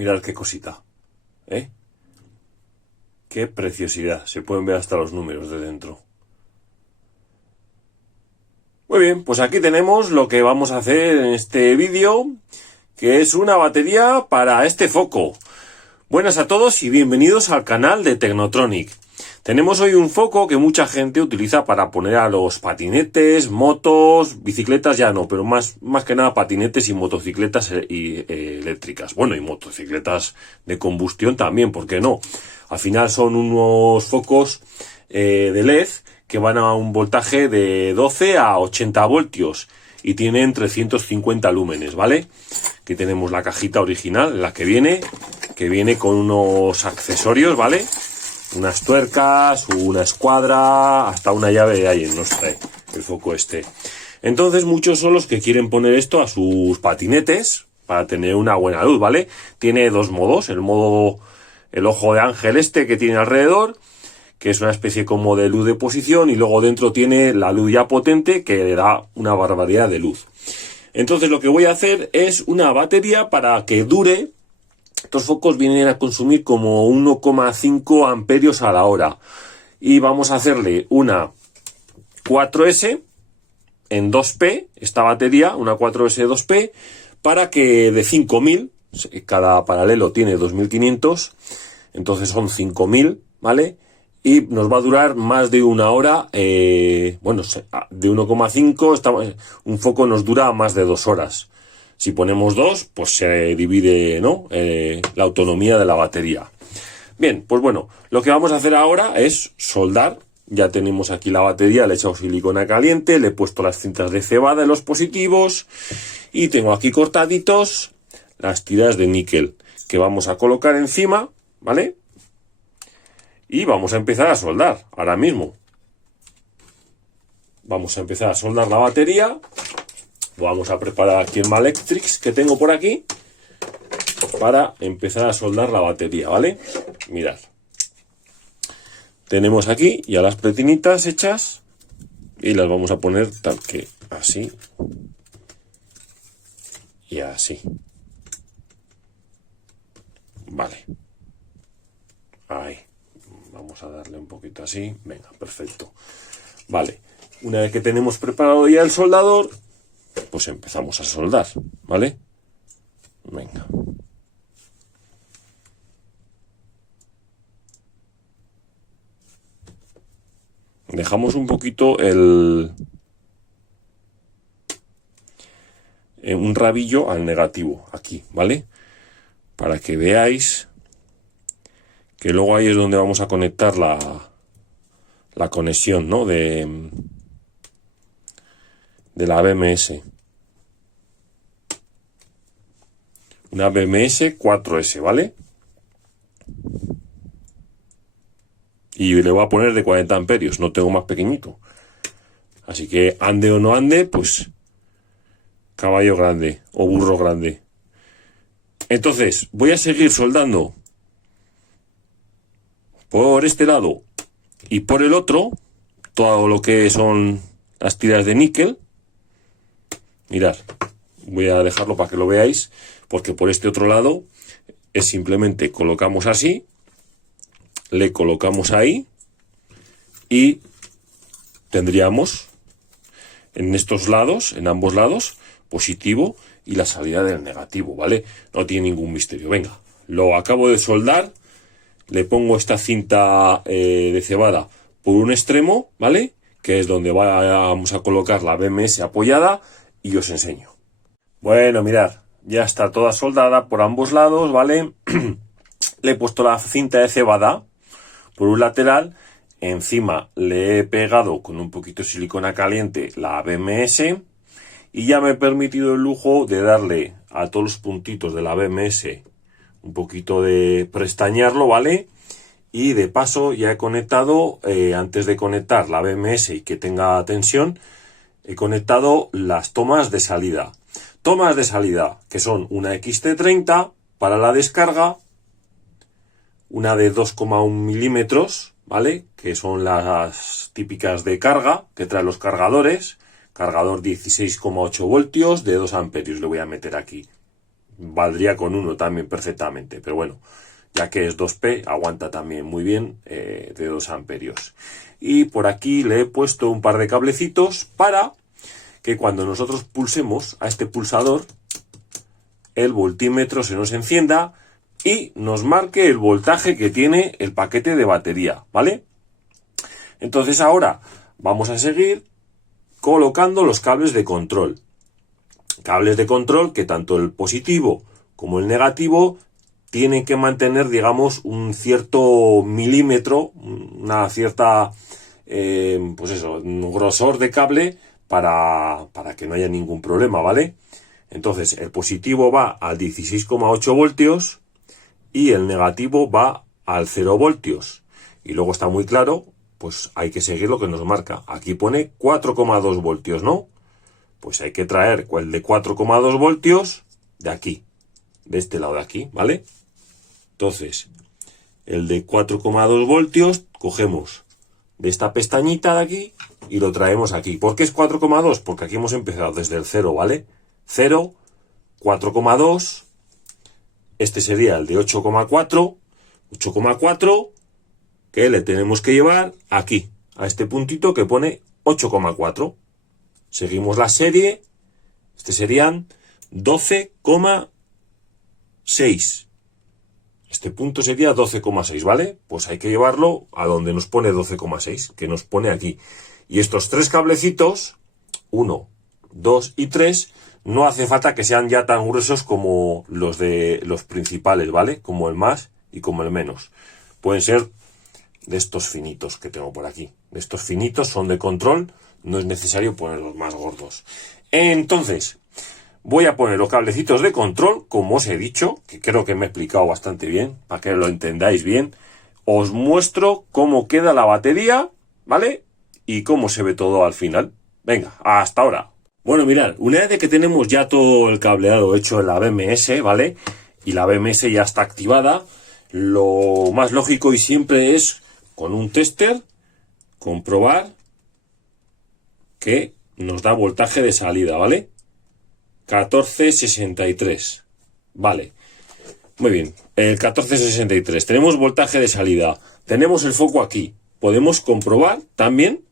Mirad qué cosita, ¿eh? Qué preciosidad. Se pueden ver hasta los números de dentro. Muy bien, pues aquí tenemos lo que vamos a hacer en este vídeo, que es una batería para este foco. Buenas a todos y bienvenidos al canal de Tecnotronic. Tenemos hoy un foco que mucha gente utiliza para poner a los patinetes, motos, bicicletas ya no, pero más que nada patinetes y motocicletas eléctricas. Bueno, y motocicletas de combustión también, ¿por qué no? Al final son unos focos de LED que van a un voltaje de 12 a 80 voltios y tienen 350 lúmenes, ¿vale? Aquí tenemos la cajita original, la que viene con unos accesorios, ¿vale? Unas tuercas, una escuadra, hasta una llave ahí nos trae el foco este. Entonces muchos son los que quieren poner esto a sus patinetes para tener una buena luz, ¿vale? Tiene dos modos, el ojo de ángel este que tiene alrededor, que es una especie como de luz de posición, y luego dentro tiene la luz ya potente que le da una barbaridad de luz. Entonces lo que voy a hacer es una batería para que dure. Estos focos vienen a consumir como 1,5 amperios a la hora. Y vamos a hacerle una 4S en 2P, esta batería, una 4S 2P, para que de 5000, cada paralelo tiene 2500, entonces son 5000, ¿vale? Y nos va a durar más de una hora, bueno, de 1,5, un foco nos dura más de 2 horas. Si ponemos 2, pues se divide, ¿no? La autonomía de la batería. Bien, pues bueno, lo que vamos a hacer ahora es soldar. Ya tenemos aquí la batería, le he echado silicona caliente, le he puesto las cintas de cebada en los positivos y tengo aquí cortaditos las tiras de níquel que vamos a colocar encima, ¿vale? Y vamos a empezar a soldar ahora mismo. Vamos a empezar a soldar la batería. Vamos a preparar aquí el Malectrix que tengo por aquí para empezar a soldar la batería, ¿vale? Mirad. Tenemos aquí ya las platinitas hechas y las vamos a poner tal que así y así. Vale. Ahí. Vamos a darle un poquito así. Venga, perfecto. Vale. Una vez que tenemos preparado ya el soldador, pues empezamos a soldar, ¿vale? Venga. Dejamos un poquito un rabillo al negativo, aquí, ¿vale? Para que veáis que luego ahí es donde vamos a conectar la conexión, ¿no? De la BMS. Una BMS 4S, ¿vale? Y le voy a poner de 40 amperios, no tengo más pequeñito. Así que ande o no ande, pues caballo grande o burro grande. Entonces, voy a seguir soldando por este lado y por el otro todo lo que son las tiras de níquel. Mirad, voy a dejarlo para que lo veáis, porque por este otro lado es simplemente colocamos así, le colocamos ahí y tendríamos en estos lados, en ambos lados, positivo y la salida del negativo, ¿vale? No tiene ningún misterio. Venga, lo acabo de soldar, le pongo esta cinta de cebada por un extremo, ¿vale? Que es donde vamos a colocar la BMS apoyada y os enseño. Bueno, mirad, ya está toda soldada por ambos lados, ¿vale? Le he puesto la cinta de cebada por un lateral, encima le he pegado con un poquito de silicona caliente la BMS y ya me he permitido el lujo de darle a todos los puntitos de la BMS un poquito de prestañarlo, ¿vale? Y de paso ya he conectado, antes de conectar la BMS y que tenga tensión, he conectado las tomas de salida. Tomas de salida que son una XT30 para la descarga, una de 2,1 milímetros, ¿vale? Que son las típicas de carga que traen los cargadores. Cargador 16,8 voltios de 2 amperios le voy a meter aquí. valdría con uno también perfectamente, pero bueno, ya que es 2P, aguanta también muy bien de 2 amperios. Y por aquí le he puesto un par de cablecitos para que cuando nosotros pulsemos a este pulsador, el voltímetro se nos encienda y nos marque el voltaje que tiene el paquete de batería, ¿vale? Entonces ahora vamos a seguir colocando los cables de control. Cables de control que tanto el positivo como el negativo tienen que mantener, digamos, un cierto milímetro, una cierta, pues eso, un grosor de cable para que no haya ningún problema, ¿vale? Entonces, el positivo va al 16,8 voltios y el negativo va al 0 voltios. Y luego está muy claro, pues hay que seguir lo que nos marca. Aquí pone 4,2 voltios, ¿no? Pues hay que traer el de 4,2 voltios de aquí, de este lado de aquí, ¿vale? Entonces, el de 4,2 voltios cogemos de esta pestañita de aquí y lo traemos aquí. ¿Por qué es 4,2? Porque aquí hemos empezado desde el 0, ¿vale? 0, 4,2, este sería el de 8,4, 8,4, que le tenemos que llevar aquí, a este puntito que pone 8,4. Seguimos la serie, este serían 12,6. Este punto sería 12,6, ¿vale? Pues hay que llevarlo a donde nos pone 12,6, que nos pone aquí. Y estos tres cablecitos, 1, 2 y 3, no hace falta que sean ya tan gruesos como los de los principales, ¿vale? Como el más y como el menos. Pueden ser de estos finitos que tengo por aquí. De estos finitos son de control, no es necesario ponerlos más gordos. Entonces, voy a poner los cablecitos de control, como os he dicho, que creo que me he explicado bastante bien, para que lo entendáis bien. Os muestro cómo queda la batería, ¿vale? Y cómo se ve todo al final. Venga, hasta ahora. Bueno, mirad, una vez que tenemos ya todo el cableado hecho en la BMS, ¿vale? Y la BMS ya está activada, lo más lógico y siempre es, con un tester, comprobar que nos da voltaje de salida, ¿vale? 1463. Vale. Muy bien. El 1463. Tenemos voltaje de salida. Tenemos el foco aquí. Podemos comprobar también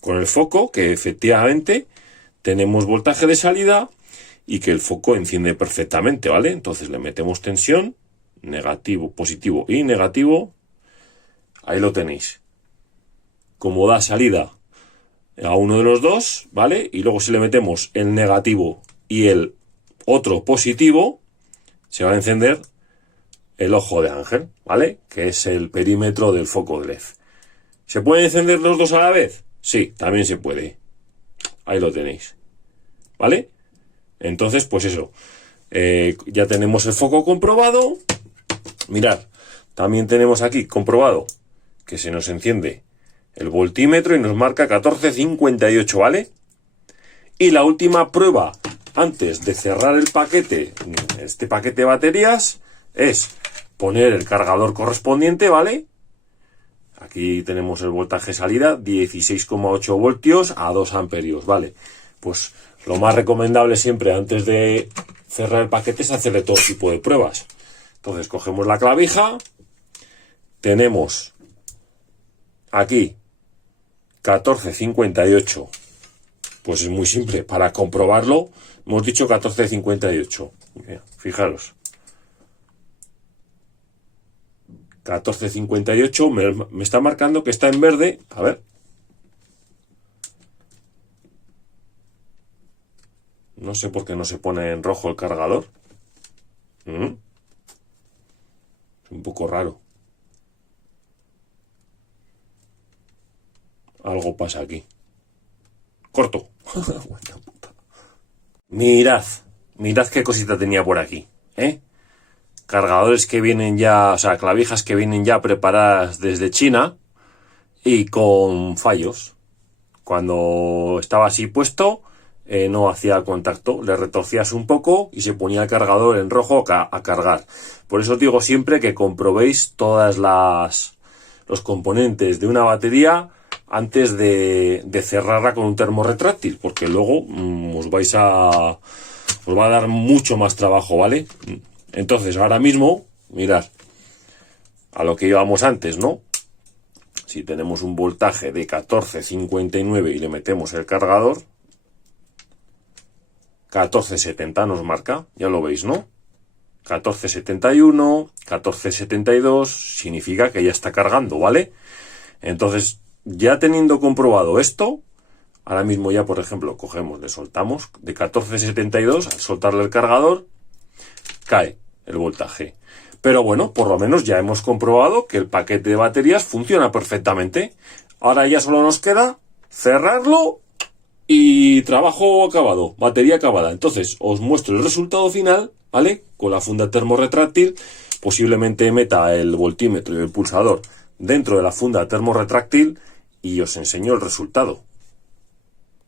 con el foco que efectivamente tenemos voltaje de salida y que el foco enciende perfectamente, ¿vale? Entonces le metemos tensión, negativo, positivo y negativo. Ahí lo tenéis. Como da salida a uno de los dos, ¿vale? Y luego si le metemos el negativo y el otro positivo, se va a encender el ojo de ángel, ¿vale? Que es el perímetro del foco de LED. ¿Se pueden encender los dos a la vez? Sí, también se puede. Ahí lo tenéis, ¿vale? Entonces, pues eso. Ya tenemos el foco comprobado. Mirad, también tenemos aquí comprobado que se nos enciende el voltímetro y nos marca 1458, ¿vale? Y la última prueba antes de cerrar el paquete, este paquete de baterías, es poner el cargador correspondiente, ¿vale? Aquí tenemos el voltaje salida, 16,8 voltios a 2 amperios, ¿vale? Pues lo más recomendable siempre antes de cerrar el paquete es hacerle todo tipo de pruebas. Entonces cogemos la clavija, tenemos aquí 1458. Pues es muy simple, para comprobarlo hemos dicho 1458. Fijaros. 1458 me está marcando que está en verde. A ver. No sé por qué no se pone en rojo el cargador. Es un poco raro. Algo pasa aquí. Corto. Mirad qué cosita tenía por aquí, ¿eh? Cargadores que vienen ya, o sea, clavijas que vienen ya preparadas desde China y con fallos. Cuando estaba así puesto, no hacía contacto, le retorcías un poco y se ponía el cargador en rojo a cargar. Por eso os digo siempre que comprobéis todas los componentes de una batería antes de cerrarla con un termorretráctil, porque luego os vais a os va a dar mucho más trabajo, ¿vale? Entonces, ahora mismo, mirad, a lo que llevamos antes, ¿no? Si tenemos un voltaje de 14,59 y le metemos el cargador, 14,70 nos marca, ya lo veis, ¿no? 14,71, 14,72, significa que ya está cargando, ¿vale? Entonces, ya teniendo comprobado esto, ahora mismo ya, por ejemplo, cogemos, le soltamos, de 14,72, al soltarle el cargador, cae el voltaje. Pero bueno, por lo menos ya hemos comprobado que el paquete de baterías funciona perfectamente. Ahora ya solo nos queda cerrarlo y trabajo acabado, batería acabada. Entonces os muestro el resultado final, ¿vale? Con la funda termorretráctil, posiblemente meta el voltímetro y el pulsador dentro de la funda termorretráctil y os enseño el resultado.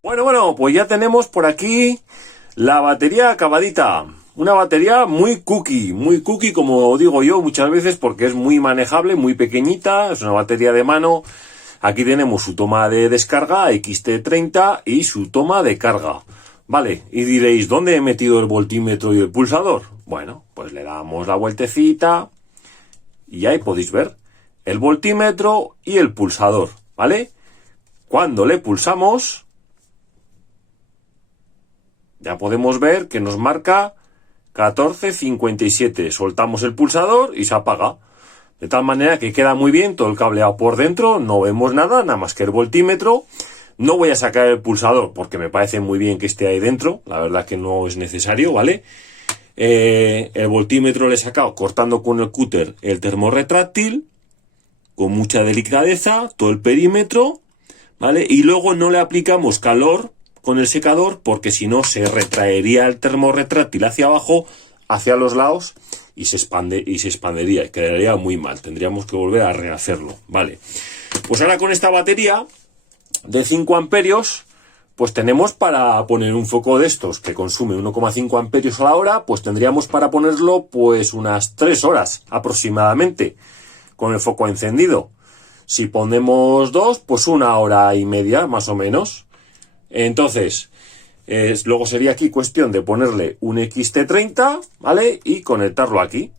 Bueno, pues ya tenemos por aquí la batería acabadita. Una batería muy cookie como digo yo muchas veces porque es muy manejable, muy pequeñita, es una batería de mano. Aquí tenemos su toma de descarga XT30 y su toma de carga. Vale, y diréis, ¿dónde he metido el voltímetro y el pulsador? Bueno, pues le damos la vueltecita y ahí podéis ver el voltímetro y el pulsador, ¿vale? Cuando le pulsamos, ya podemos ver que nos marca 14,57. Soltamos el pulsador y se apaga. De tal manera que queda muy bien todo el cableado por dentro, no vemos nada más que el voltímetro. No voy a sacar el pulsador porque me parece muy bien que esté ahí dentro, la verdad que no es necesario, ¿vale? El voltímetro le he sacado cortando con el cúter el termorretráctil, con mucha delicadeza, todo el perímetro, ¿vale? Y luego no le aplicamos calor con el secador porque si no se retraería el termorretráctil hacia abajo, hacia los lados y se expandería y quedaría muy mal. Tendríamos que volver a rehacerlo, ¿vale? Pues ahora con esta batería de 5 amperios, pues tenemos para poner un foco de estos que consume 1,5 amperios a la hora, pues tendríamos para ponerlo pues unas 3 horas aproximadamente con el foco encendido. Si ponemos 2, pues 1 hora y media más o menos. Entonces, luego sería aquí cuestión de ponerle un XT30, ¿vale? Y conectarlo aquí.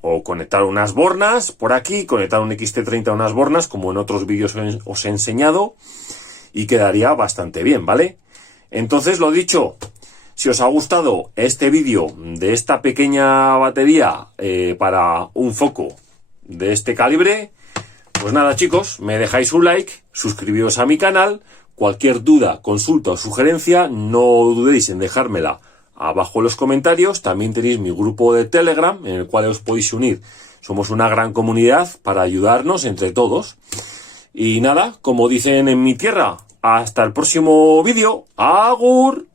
O conectar unas bornas por aquí, conectar un XT30 a unas bornas, como en otros vídeos os he enseñado. Y quedaría bastante bien, ¿vale? Entonces, lo dicho, si os ha gustado este vídeo de esta pequeña batería para un foco de este calibre, pues nada chicos, me dejáis un like, suscribíos a mi canal, cualquier duda, consulta o sugerencia, no dudéis en dejármela abajo en los comentarios. También tenéis mi grupo de Telegram en el cual os podéis unir. Somos una gran comunidad para ayudarnos entre todos. Y nada, como dicen en mi tierra, hasta el próximo vídeo. ¡Agur!